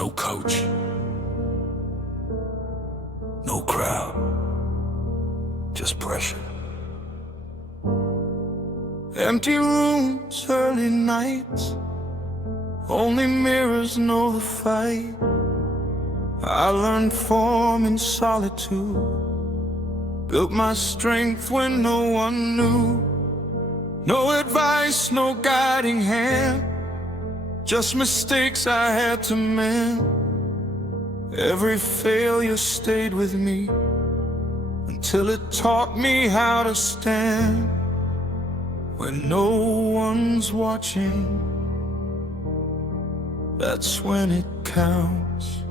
No coach, no crowd, just pressure. Empty rooms, early nights, only mirrors know the fight. I learned form in solitude, built my strength when no one knew. No advice, no guiding hand, just mistakes I had to mend. Every failure stayed with me until it taught me how to stand. When no one's watching, that's when it counts.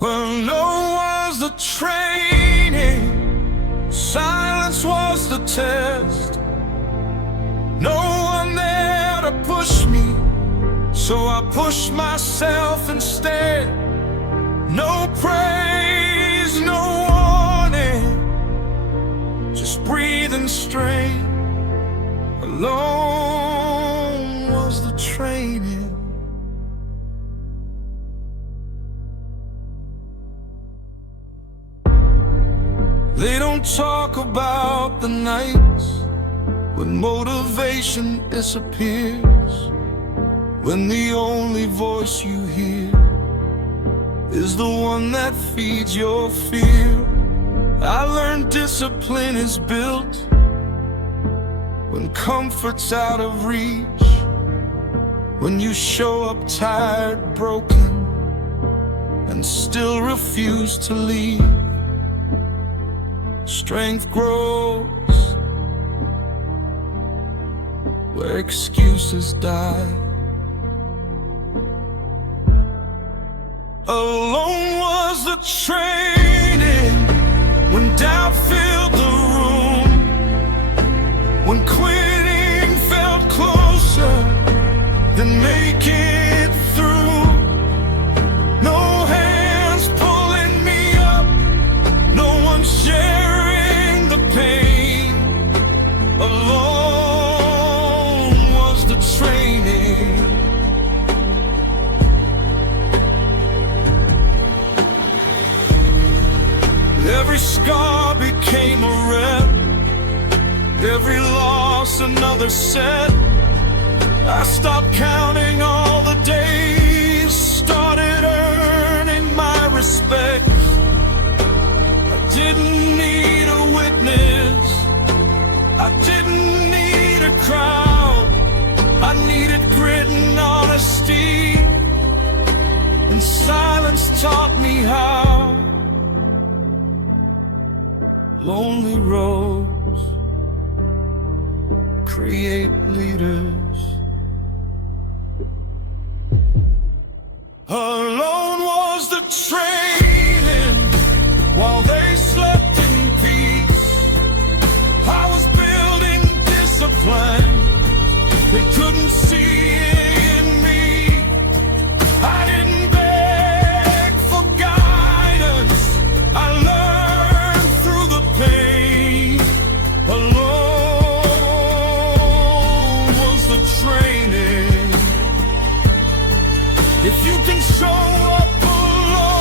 Well, no was the training, silence was the test. No one there to push me, so I pushed myself instead. No praise, no warning, just breathing straight. Alone was the training. They don't talk about the nights when motivation disappears, when the only voice you hear is the one that feeds your fear. I learned discipline is built when comfort's out of reach, when you show up tired, broken, and still refuse to leave. Strength grows where excuses die. Alone was the training when doubt filled the room, when quitting felt closer than making it through. No hands pulling me up, no one sharing the pain. Alone was the training. Every scar became a rep, every loss another set. I stopped counting all the days, started earning my respect. I didn't need a witness, I didn't need a crowd. I needed grit and honesty, and silence taught me how. Lonely roads create leaders. Alone was the training while they slept in peace. I was building discipline, they couldn't see it in me. I didn't beg for guidance, I learned through the pain. Alone was the training. If you can show up alone,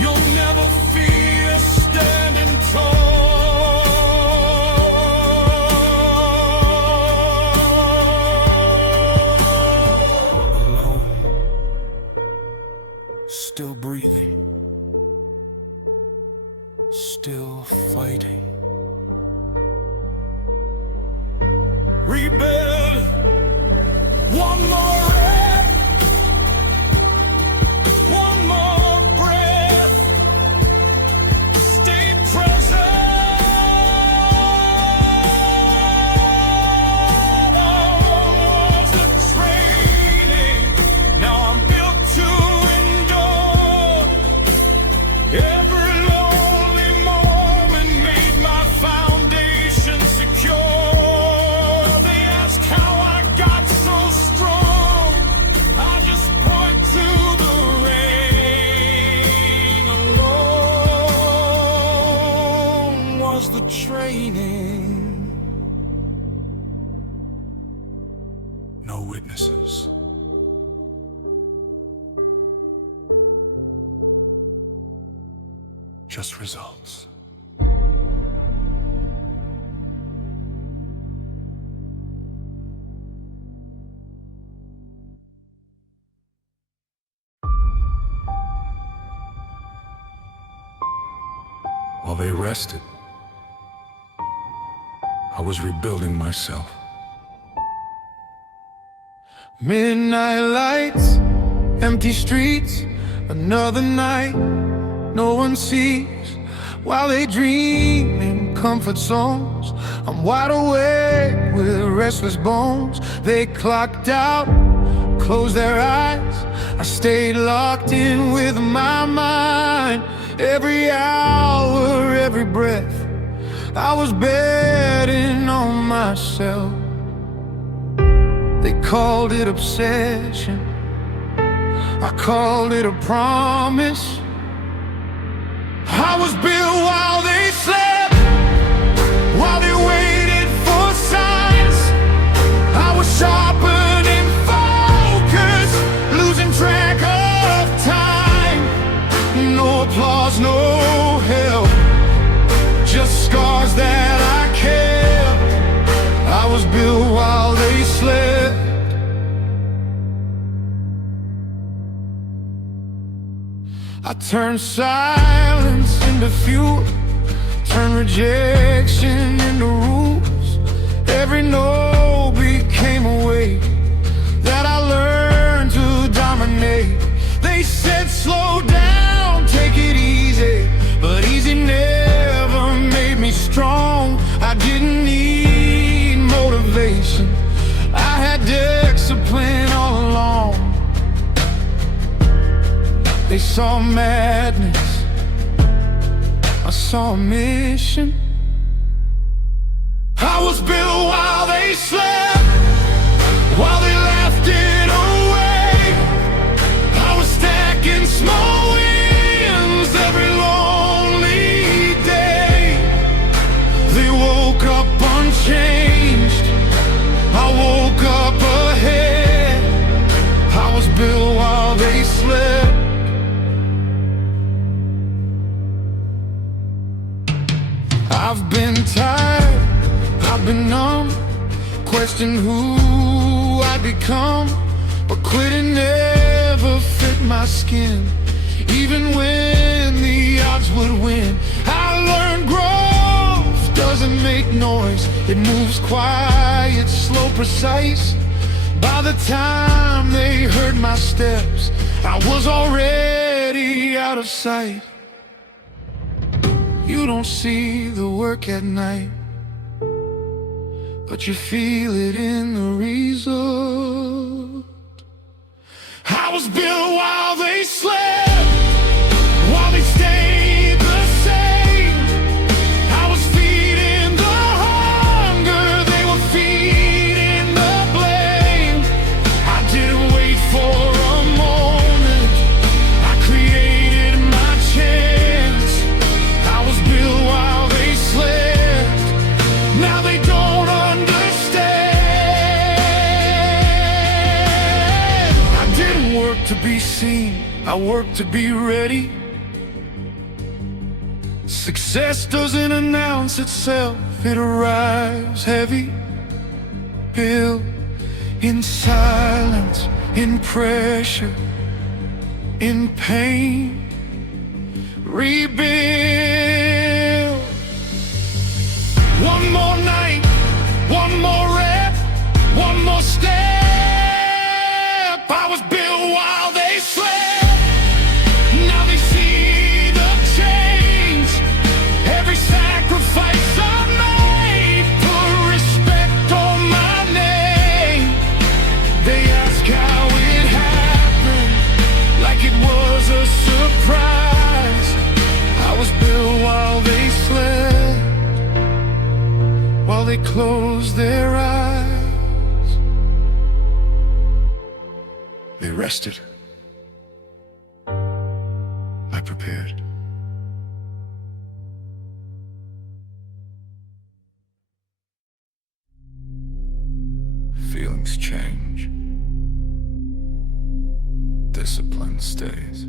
you'll never fear standing tall. Alone, still breathing, still fighting. Rebuild, one more rep, one more breath, stay present. Alone was the training, now I'm built to endure. Every lonely moment made my foundation secure. How I got so strong. just results. While they rested, I was rebuilding myself. Midnight lights, empty streets, another night no one sees. While they dream in comfort zones, I'm wide awake with restless bones. They clocked out, closed their eyes. I stayed locked in with my mind. Every hour, every breath, I was betting on myself. They called it obsession, I called it a promise. I was built while they slept, while they waited for signs. I was sharpening focus, losing track of time. No applause, no help, just scars that I kept. I was built while they slept. I turned silence into fuel, turned rejection into rules. Every no became a way that I learned to dominate. They said slow down, take it easy, but easy never made me strong. I didn't need motivation, I had discipline all along. They saw madness, I saw a mission. I was built while they slept, while they laughed it away. I was stacking small wins every lonely day. They woke up unchanged, I woke up ahead. I was built while they slept. I've been tired, I've been numb, questioned who I'd become. But quitting never fit my skin, even when the odds would win. I learned growth doesn't make noise, it moves quiet, slow, precise. By the time they heard my steps, I was already out of sight. You don't see the work at night, but you feel it in the result. I was built while they slept, while they stayed the same. I was feeding the hunger, they were feeding the blame. I didn't wait for a moment, I created my chance. I was built while they slept, now they don't understand. I didn't work to be seen, I worked to be ready. Success doesn't announce itself, it arrives heavy. Built in silence, in pressure, in pain. Rebuild. One more night, one more rep, one more step. I was built while they slept, now they see the change. Every sacrifice I made put respect on my name. They ask how it happened, like it was a surprise. I was built while they slept, while they closed their eyes. They rested, I prepared. Feelings change, discipline stays.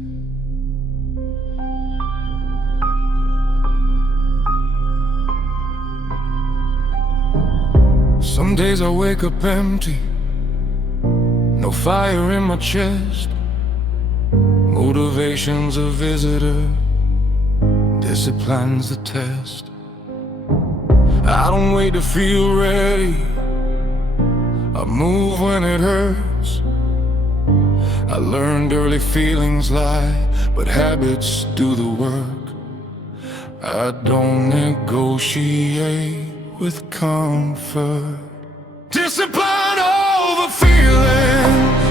Some days I wake up empty, no fire in my chest. Motivation's a visitor, discipline's the test. I don't wait to feel ready, I move when it hurts. I learned early feelings lie, but habits do the work. I don't negotiate with comfort. Discipline over feelings.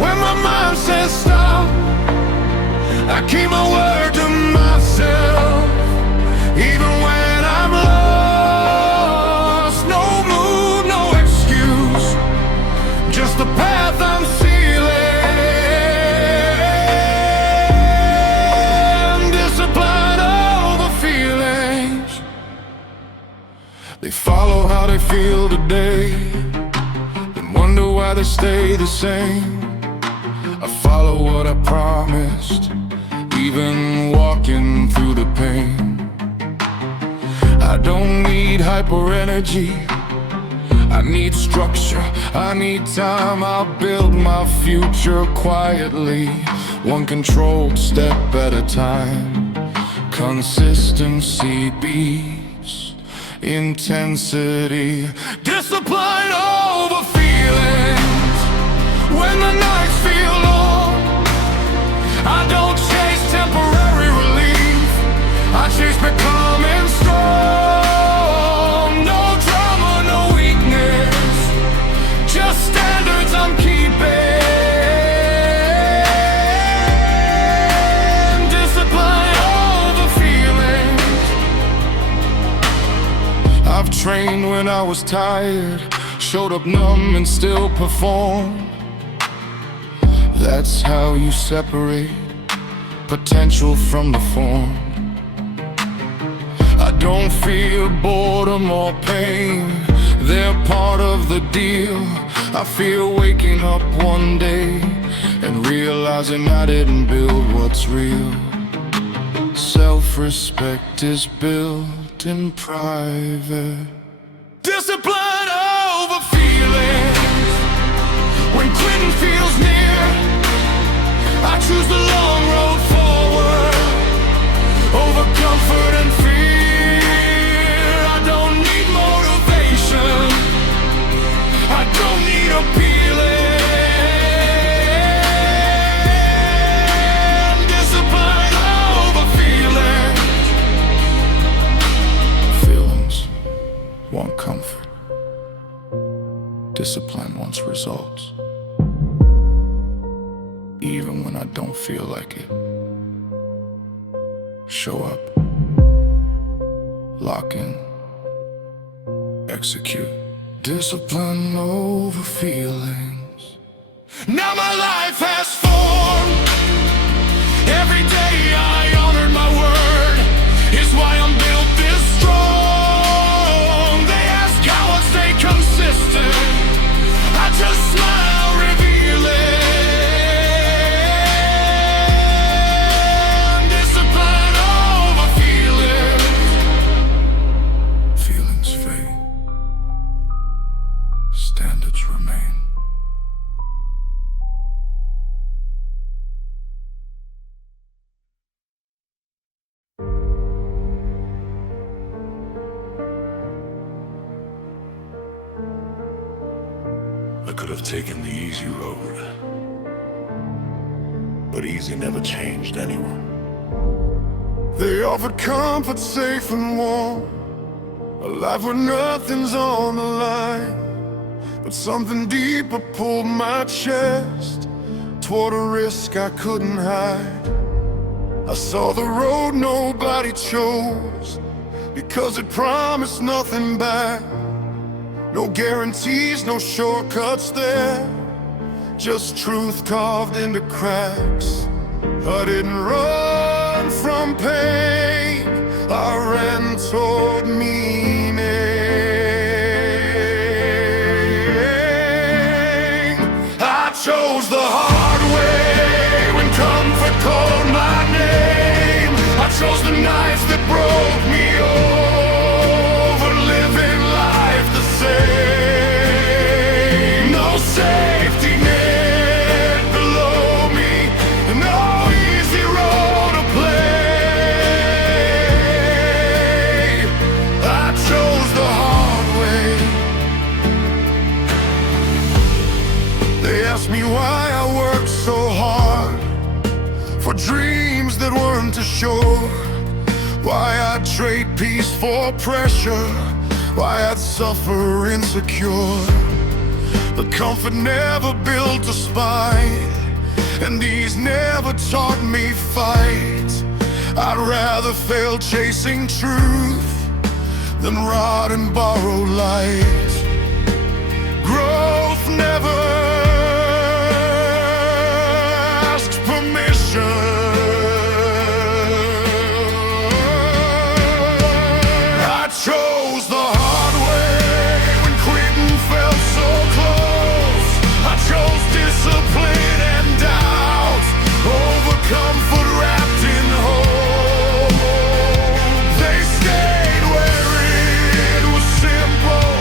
When my mind says stop, I keep my word to myself. Even when I'm lost, no mood, no excuse, just the path I'm sealing. Discipline over feelings. They follow how they feel today, then wonder why they stay the same. I follow what I promised, even walking through the pain. I don't need hyper energy, I need structure, I need time. I'll build my future quietly, one controlled step at a time. Consistency beats intensity. Discipline over feelings. When the nights feel long, I don't chase temporary relief, I chase becoming strong. No drama, no weakness, just standards I'm keeping. Discipline over feelings. I've trained when I was tired, showed up numb and still performed. That's how you separate potential from the form. I don't feel boredom or pain, they're part of the deal. I feel waking up one day and realizing I didn't build what's real. Self-respect is built in private. Discipline over feelings. When quitting feels near, I choose the long road forward over comfort and fear. I don't need motivation, I don't need appealing. Discipline over feelings. Feelings want comfort, discipline wants results. Even when I don't feel like it. Show up, lock in, execute. Discipline over feelings. Now my life has formed. Every day I honored my word, is why I'm built this strong. They ask how I stay consistent, I just smile, reveal it. Standards remain. I could have taken the easy road, but easy never changed anyone. They offered comfort, safe and warm, a life where nothing's on the line. But something deeper pulled my chest toward a risk I couldn't hide. I saw the road nobody chose, because it promised nothing back. No guarantees, no shortcuts there, just truth carved into cracks. I didn't run from pain, I ran toward meaning. I chose the hard way when comfort called my name. I chose the nights that broke me over, living life the same. assured. Why I'd trade peace for pressure, why I'd suffer insecure. The comfort never built a spine, and these never taught me fight. I'd rather fail chasing truth than rot and borrow light. Growth never asks permission. I chose the hard way when quitting felt so close. I chose discipline and doubt over comfort wrapped in hope. They stayed where it was simple.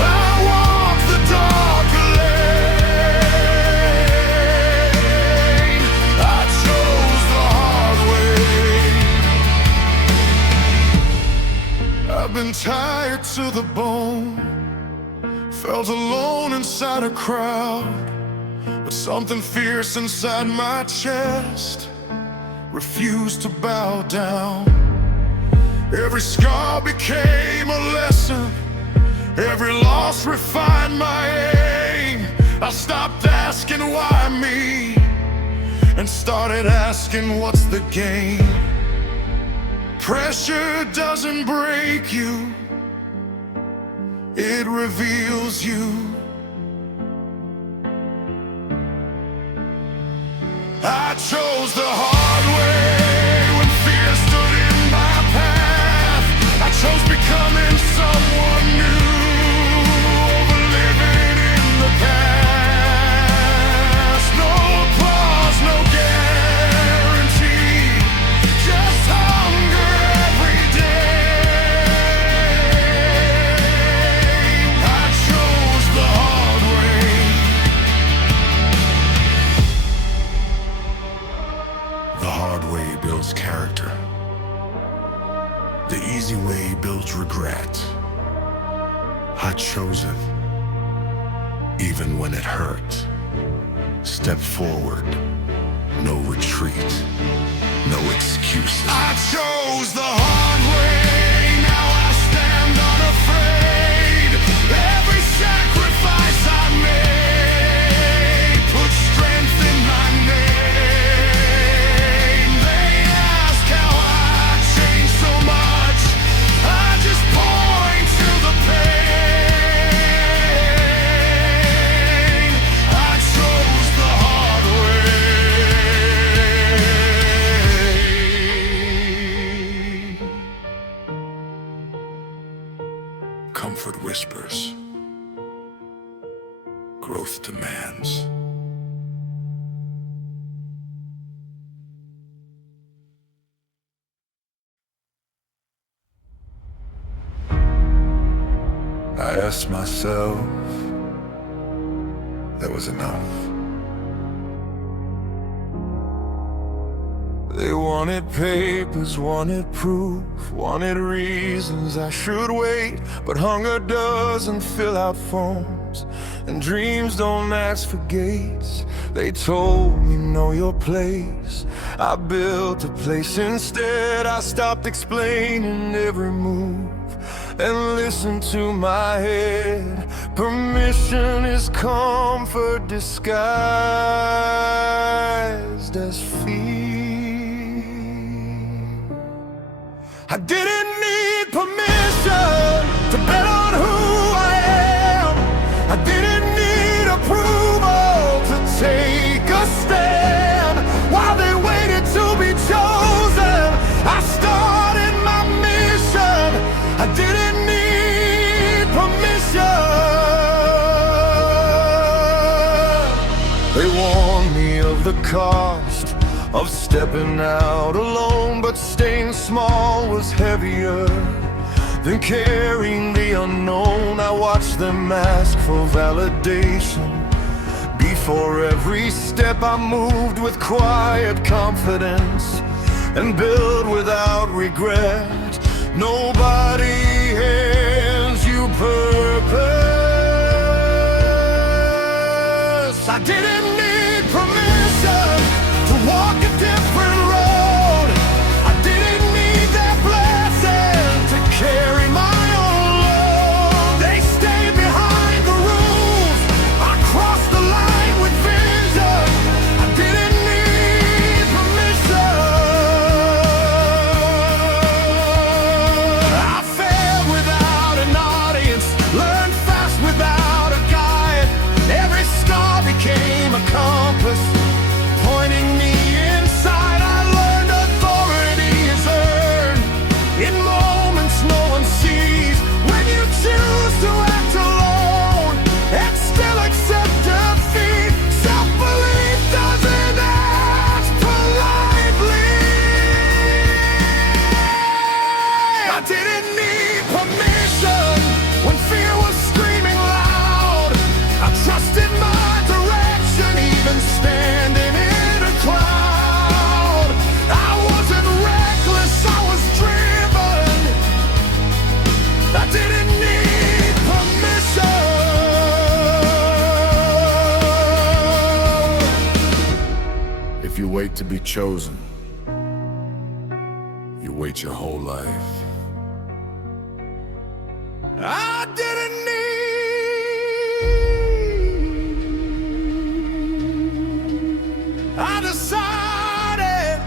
I walked the darker lane. I chose the hard way. I've been tired to the bone, felt alone inside a crowd, but something fierce inside my chest refused to bow down. Every scar became a lesson, every loss refined my aim. I stopped asking why me, and started asking what's the game. Pressure doesn't break you, it reveals you. I chose the hard way when fear stood in my path. I chose becoming someone new over living in the past. No applause, no guarantee, just hunger every day. I chose the hard way. The hard way builds character. The easy way builds regret. I chose it, even when it hurt. Step forward, no retreat, no excuses. I chose the hard way, now I stand unafraid. Every sacrifice I made put strength in my name. They ask how I changed so much, I just point to the pain. I chose the hard way. Comfort whispers, growth demands. I asked myself, that was enough. They wanted papers, wanted proof, wanted reasons I should wait. But hunger doesn't fill out forms, and dreams don't ask for gates. They told me know your place, I built a place instead. I stopped explaining every move and listen to my head. Permission is comfort disguised as fear. I didn't need permission to bet on who I am. I didn't need approval to take a stand. While they waited to be chosen, I started my mission. I didn't need permission. They warned me of the cost of stepping out alone, but staying small was heavier than carrying the unknown. I watched them ask for validation. Before every step I moved with quiet confidence and built without regret. Nobody hands you purpose. I didn't need permission to walk a different road. I chosen, you wait your whole life. I didn't need, I decided,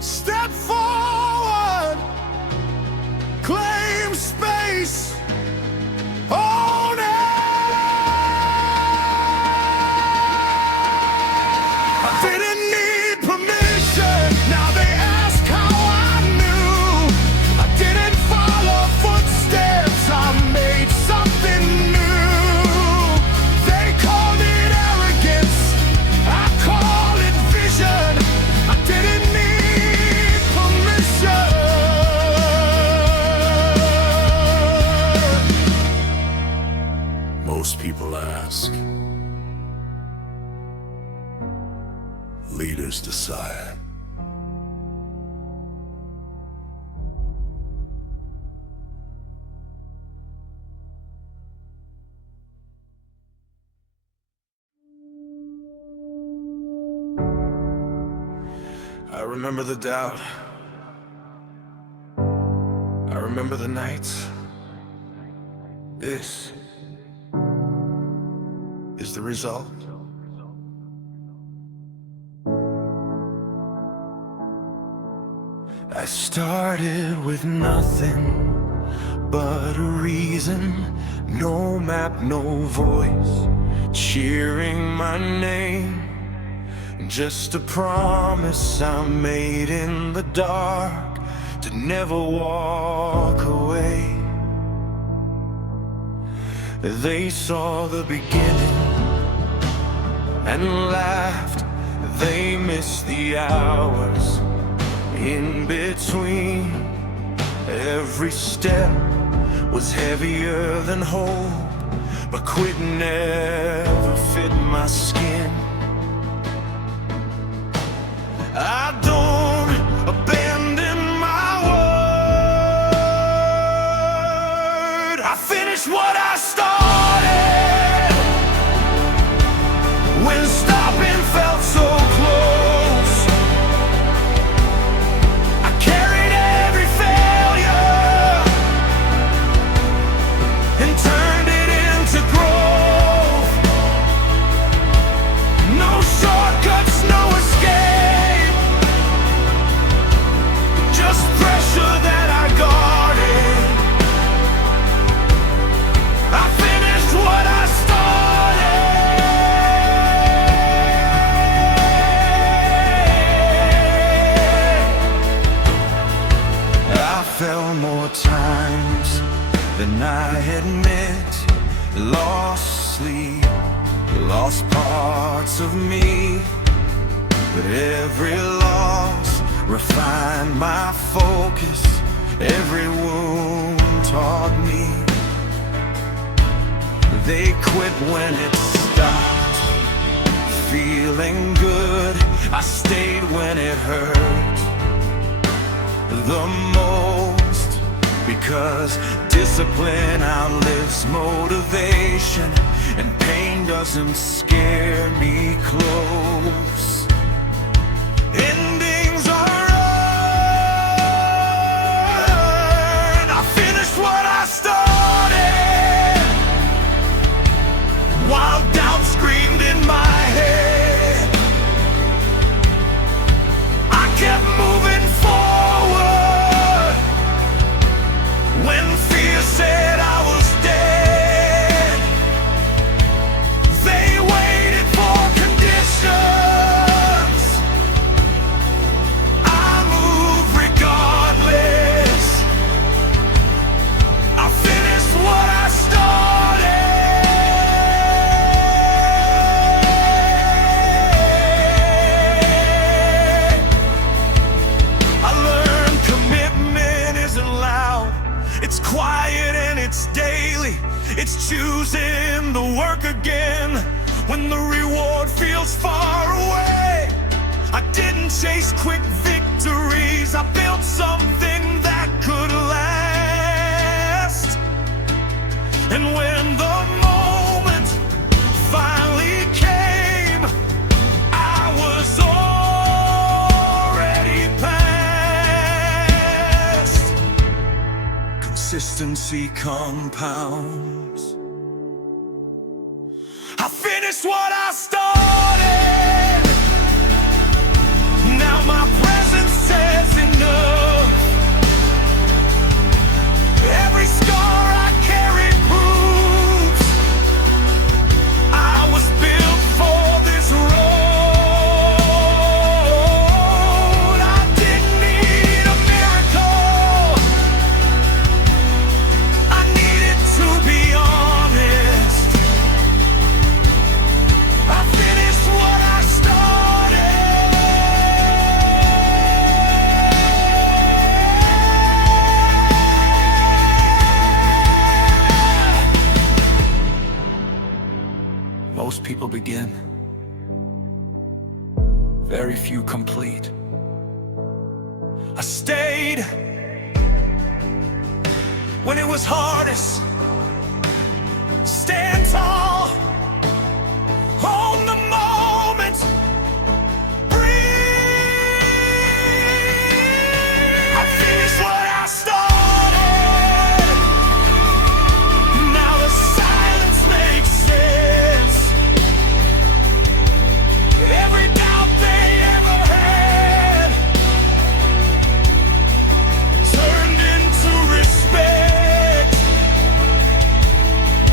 step forward, claim space, own it. I didn't need permission, now they ask how I knew. I didn't follow footsteps, I made something new. They called it arrogance, I call it vision. I didn't need permission. Most people ask, leaders decide. I remember the doubt. I remember the nights. This is the result. I started with nothing but a reason, no map, no voice, cheering my name. Just a promise I made in the dark to never walk away. They saw the beginning and laughed. They missed the hours in between. Every step was heavier than hope, but quit never fit my skin. I don't abandon my word. I finished what I started when stopping felt so close. I carried every failure and turned it into growth. No shortcuts, no escape, just pressure that I guarded. I finished what I started. I fell more times than I admit, lost sleep, lost parts of me, but every loss refined my focus. Every wound taught me. They quit when it stopped feeling good. I stayed when it hurt the most, because discipline outlives motivation, and pain doesn't scare me close. Endings are earned. I finished what I started while doubt screamed in my head. I kept moving forward when fear said I was dead. They waited for conditions. I moved regardless. I finished what I started. I learned commitment isn't loud. It's quiet and it's daily. It's choosing the work again when the reward feels far away. I didn't chase quick victories. I built something that could last. And when the moment finally came, I was consistency compounds. I finished what I started. Now my presence says enough. Every scar I carry proves I was built for this road. I didn't need a miracle, I needed to be honest. I finished what I started. Most people begin, very few complete. I stayed when it was hardest. Stand tall, own the moment, breathe. I finished what I started. Now the silence makes sense. Every doubt they ever had turned into respect.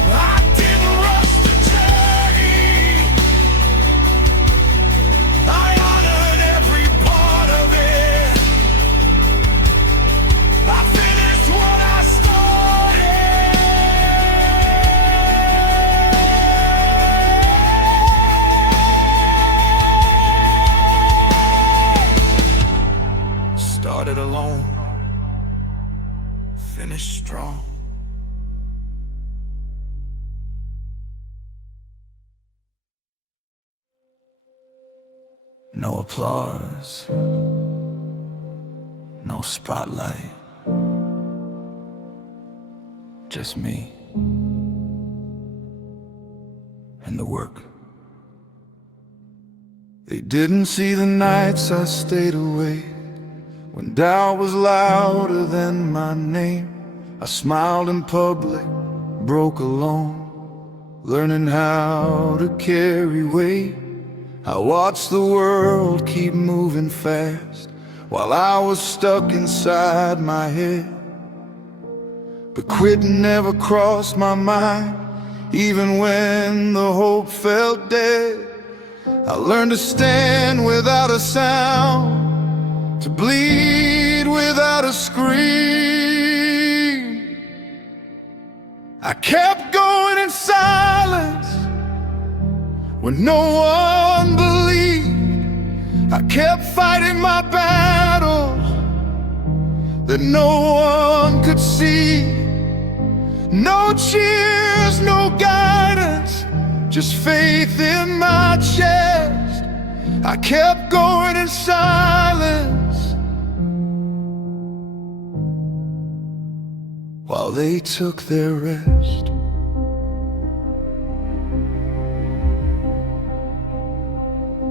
I didn't rush the journey, I honored every part of it. I finished what I started. Started alone, finished strong. No applause, no spotlight, just me and the work. They didn't see the nights I stayed awake, when doubt was louder than my name. I smiled in public, broke alone, learning how to carry weight. I watched the world keep moving fast while I was stuck inside my head. But quitting never crossed my mind, even when the hope felt dead. I learned to stand without a sound, to bleed without a scream. I kept going in silence when no one believed. I kept fighting my battles that no one could see. No cheers, no guidance, just faith in my chest. I kept going in silence while they took their rest.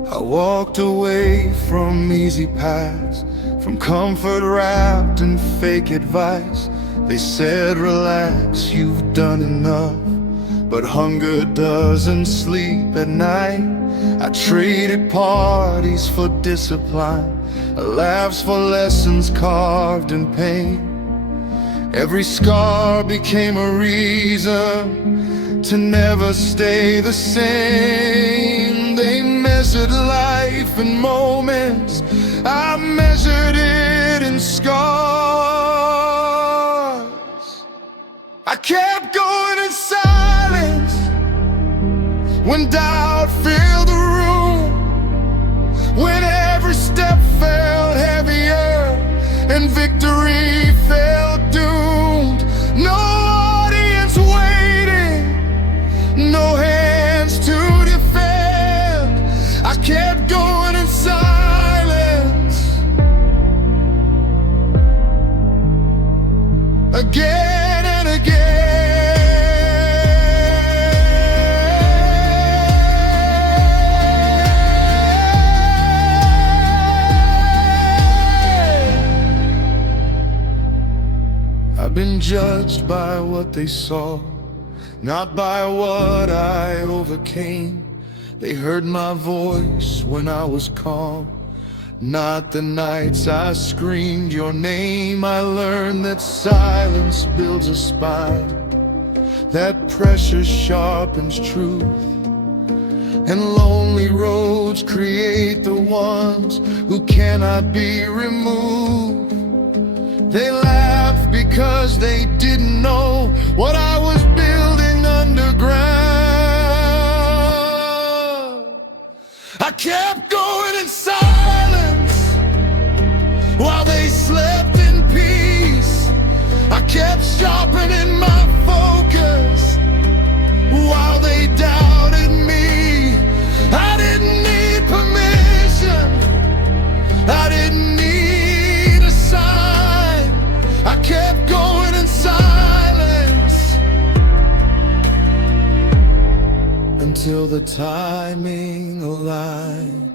I walked away from easy paths, from comfort wrapped in fake advice. They said, relax, you've done enough, but hunger doesn't sleep at night. I traded parties for discipline, laughs for lessons carved in pain. Every scar became a reason to never stay the same. They measured life in moments, I measured it in scars. I kept going in silence when doubt filled the room, when every step felt heavier and victory felt doomed. No audience waiting, no hands to defend. I kept going in silence again and again. I've been judged by what they saw, not by what I overcame. They heard my voice when I was calm, not the nights I screamed your name. I learned that silence builds a spine, that pressure sharpens truth, and lonely roads create the ones who cannot be removed. They laughed because they didn't know what I was building underground. I kept going in silence while they slept in peace. I kept sharpening my focus while they doubted me. I didn't need permission, I didn't need a sign. I kept going in silence until the timing aligned.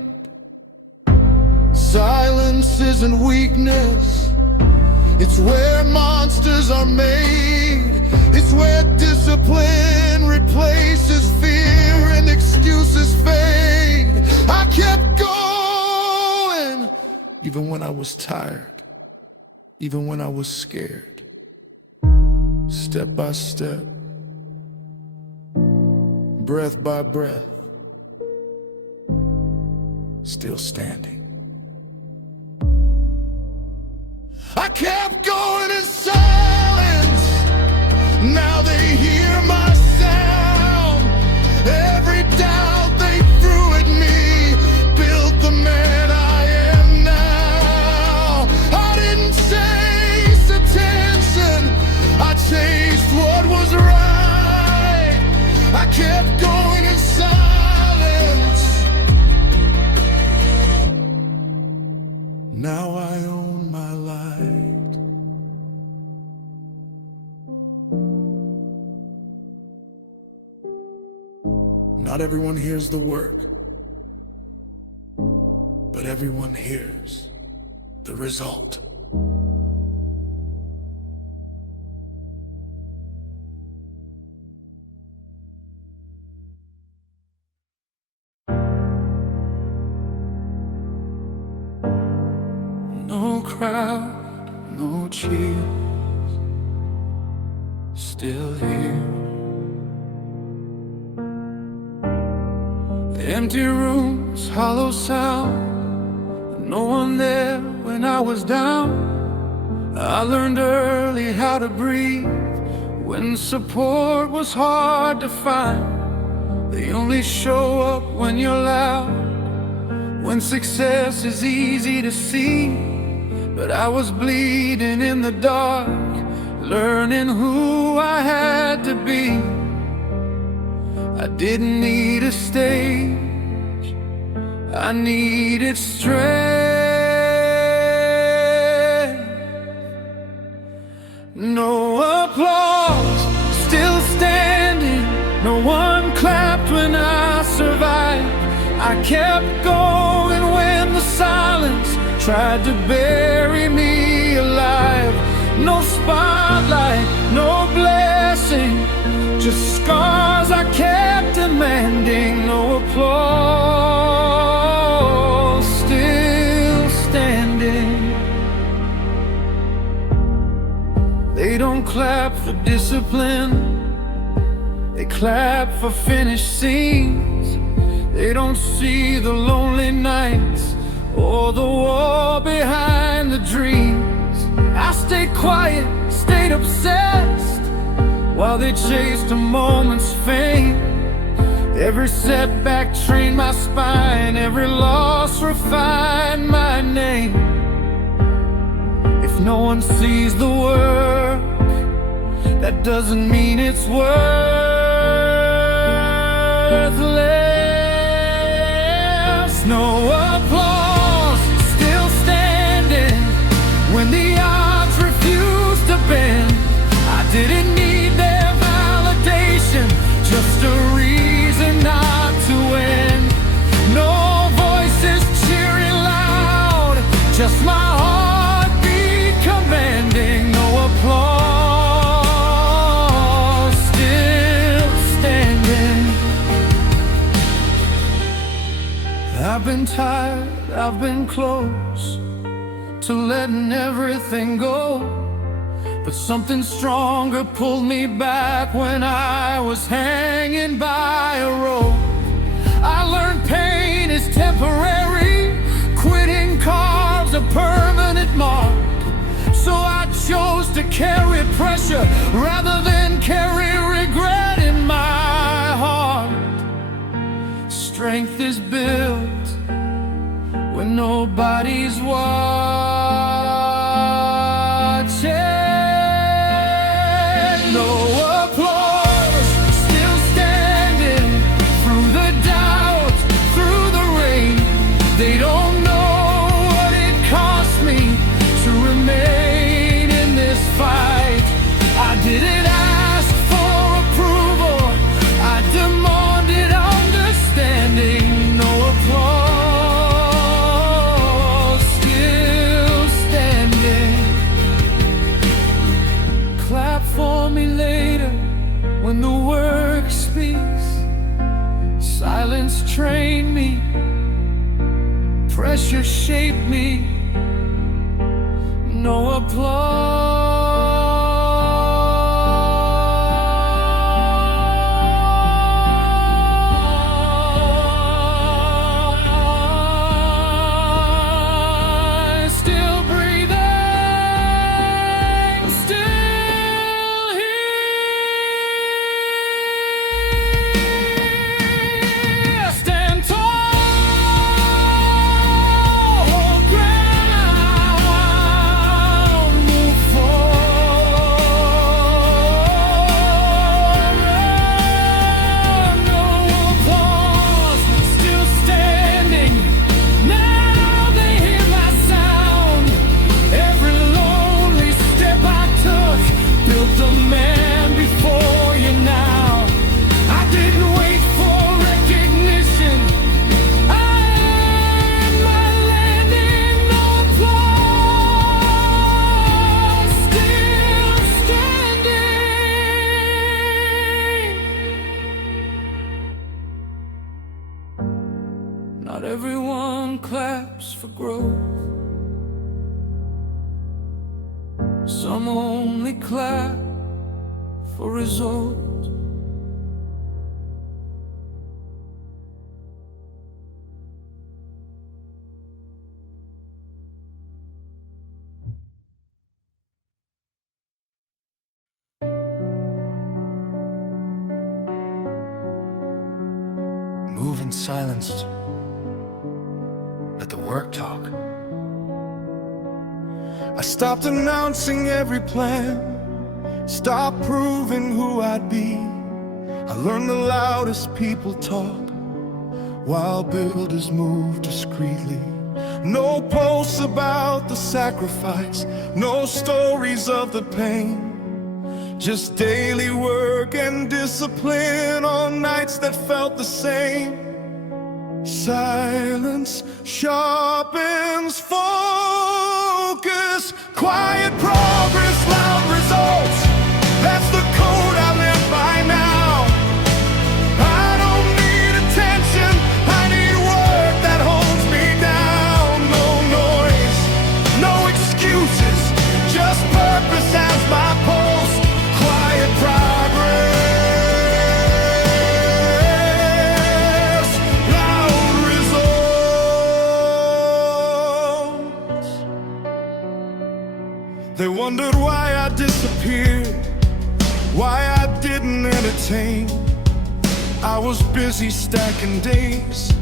Silence isn't weakness, it's where monsters are made. It's where discipline replaces fear and excuses fade. I kept going, even when I was tired, even when I was scared. Step by step, breath by breath, still standing. I kept going in silence, now they hear my sound. Every doubt they threw at me built the man I am now. I didn't chase attention, I chased what was right. I kept going in silence, now I own my light. Not everyone hears the work, but everyone hears the result. No crowd, no cheers, still here. Empty rooms, hollow sound, no one there when I was down. I learned early how to breathe when support was hard to find. They only show up when you're loud, when success is easy to see. But I was bleeding in the dark, learning who I had to be. I didn't need a stage, I needed strength. No applause, still standing, no one clapped when I survived. I kept going when the silence tried to bury me alive. No spotlight, no blessing, just scars I kept demanding. No applause, still standing. They don't clap for discipline, they clap for finished scenes. They don't see the lonely nights or the war behind the dreams. I stayed quiet, stayed obsessed, while they chased a moment's fame. Every setback trained my spine, every loss refined my name. If no one sees the work, that doesn't mean it's worthless. No applause, still standing when the odds refused to bend. I didn't need their validation, just a reason not to win. No voices cheering loud, just my heartbeat commanding. No applause, I've been tired, I've been close to letting everything go, but something stronger pulled me back when I was hanging by a rope. I learned pain is temporary, quitting carves a permanent mark. So I chose to carry pressure rather than carry regret in my heart. Strength is built when nobody's watching. No applause, still standing through the doubt, through the rain. They don't know what it cost me to remain in this fight. I didn't ask for approval, I demanded understanding. No applause, still standing. Clap for me later when the work speaks. Silence trained me, pressure shaped me. No applause. Still breathing, still here. Stand tall, hold ground, move forward. No applause, still standing. Now they hear my sound. Every lonely step I took built a man before you now. I didn't wait for recognition, I earned my landing. No applause, still standing. Not everyone claps for growth, some only clap for results. Move in silence, let the work talk. I stopped announcing every plan, stopped proving who I'd be. I learned the loudest people talk, while builders move discreetly. No posts about the sacrifice, no stories of the pain. Just daily work and discipline on nights that felt the same. Silence sharpens focus, quiet progress, loud results. That's the code I live by now. I don't need attention, I need work that holds me down. No noise, no excuses, just purpose as my pulse. Quiet progress, loud results. They wondered why I disappeared, why I didn't entertain. I was busy stacking days,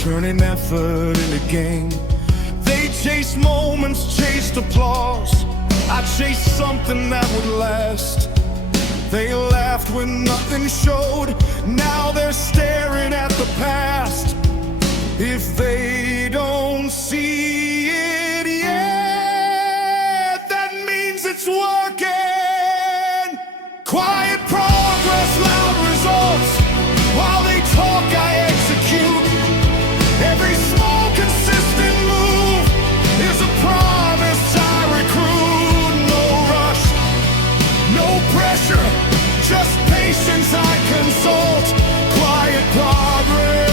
turning effort into gain. They chased moments, chased applause. I chased something that would last. They laughed when nothing showed, now they're staring at the past. If they don't see it yet, that means it's working. Quiet progress, loud results. While they talk, I execute. Every small, consistent move is a promise I recruit. No rush, no pressure, just patience I consult. Quiet progress.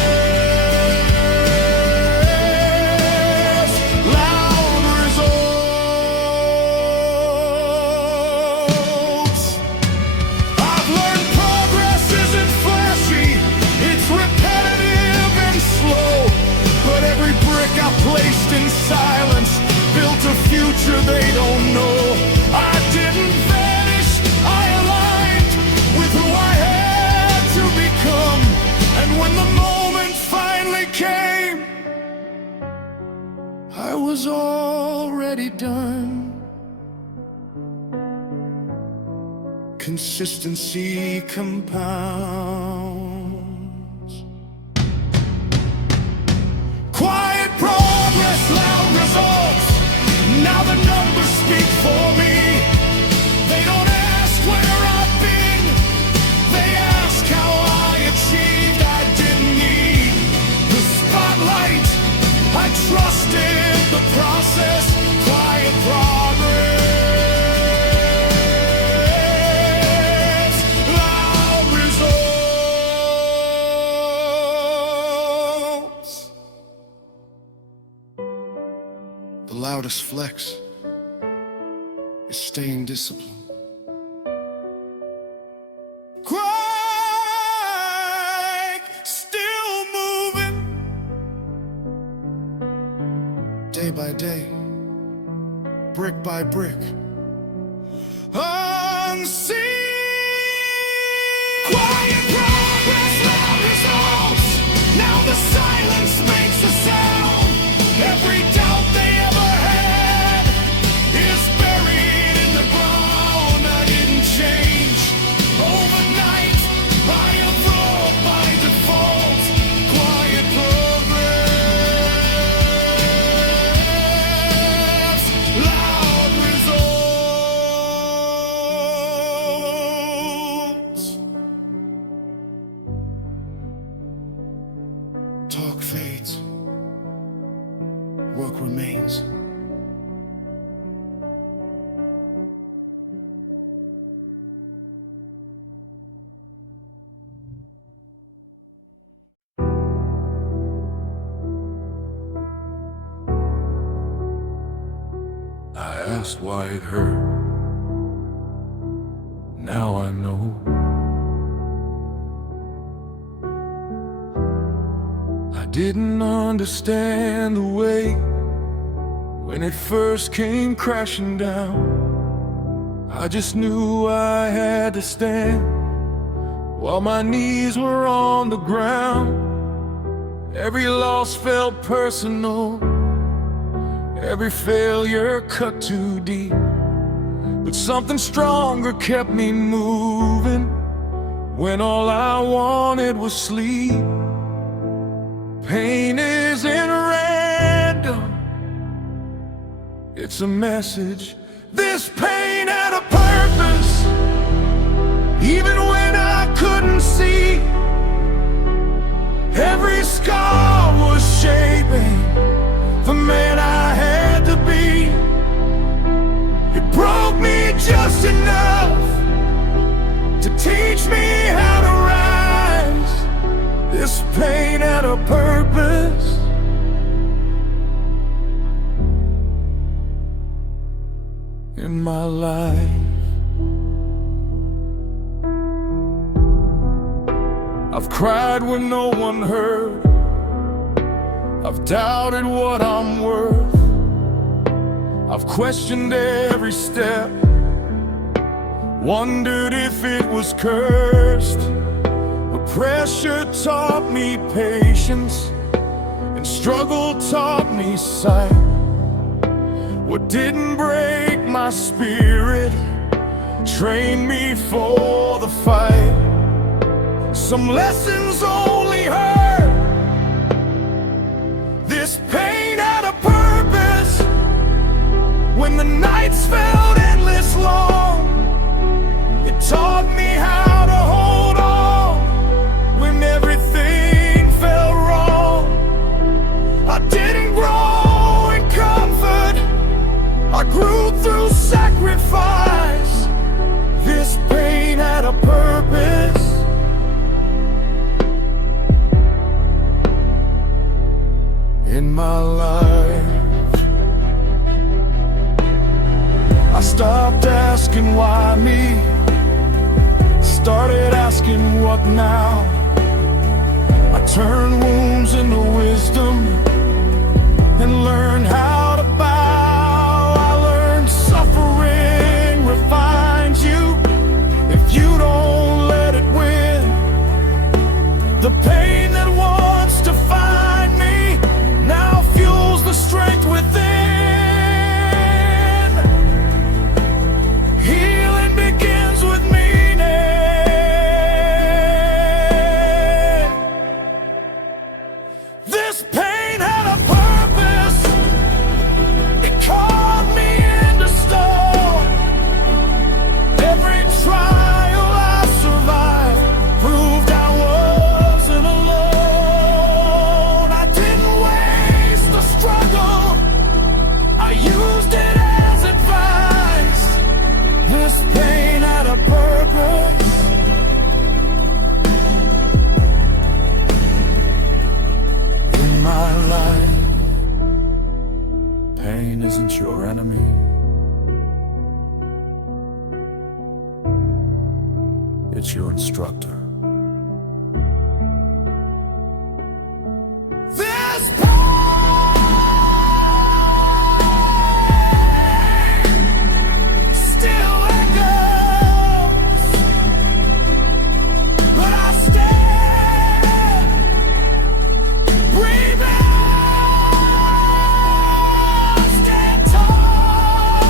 lost in silence, built a future they don't know. I didn't vanish, I aligned with who I had to become. And when the moment finally came, I was already done. Consistency compounds. Quiet progress, loud results. Now the numbers speak for me. They don't ask where I've been, they ask how I achieved. I didn't need the spotlight, I trusted the process. Quiet progress, loud results. The loudest flex is staying disciplined. Crack, still moving. Day by day, brick by brick, unseen. Quiet progress, loud results. Now the silence makes a sound. Every doubt they ever had is buried in the ground. I didn't change overnight, I evolved by default. Quiet progress, loud results. Talk fades, work remains. I asked why it hurt. Now I know. I didn't understand the way when it first came crashing down. I just knew I had to stand while my knees were on the ground. Every loss felt personal, every failure cut too deep. But something stronger kept me moving when all I wanted was sleep. Pain isn't random, it's a message. This pain had a purpose, even when I couldn't see. Every scar was shaping the man I had to be. It broke me just enough to teach me how to rise. This pain had a purpose. In my life, I've cried when no one heard. I've doubted what I'm worth. I've questioned every step, wondered if it was cursed. But pressure taught me patience, and struggle taught me sight. What didn't break my spirit trained me for the fight. Some lessons only hurt. This pain had a purpose. When the nights felt endless long, it taught me how to hold on when everything felt wrong. I didn't grow in comfort, I grew through sacrifice. This pain had a purpose. In my life, I stopped asking why me, started asking what now. I turned wounds into wisdom and learned pain isn't your enemy. It's your instructor. This still echoes, but I stand, breathing, stand tall,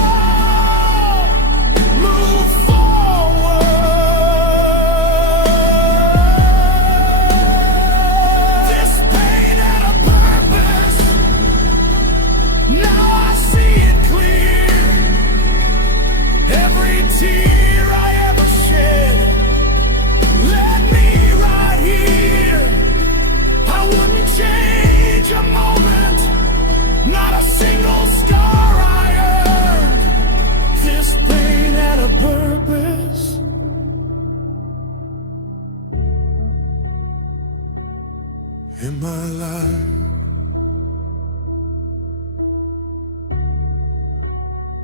move forward. This pain had a purpose. Now I see it clear. Every tear I ever shed led me right here. I wouldn't change a moment, not a single scar I earned. This pain had a purpose. In my life,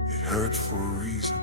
it hurts for a reason.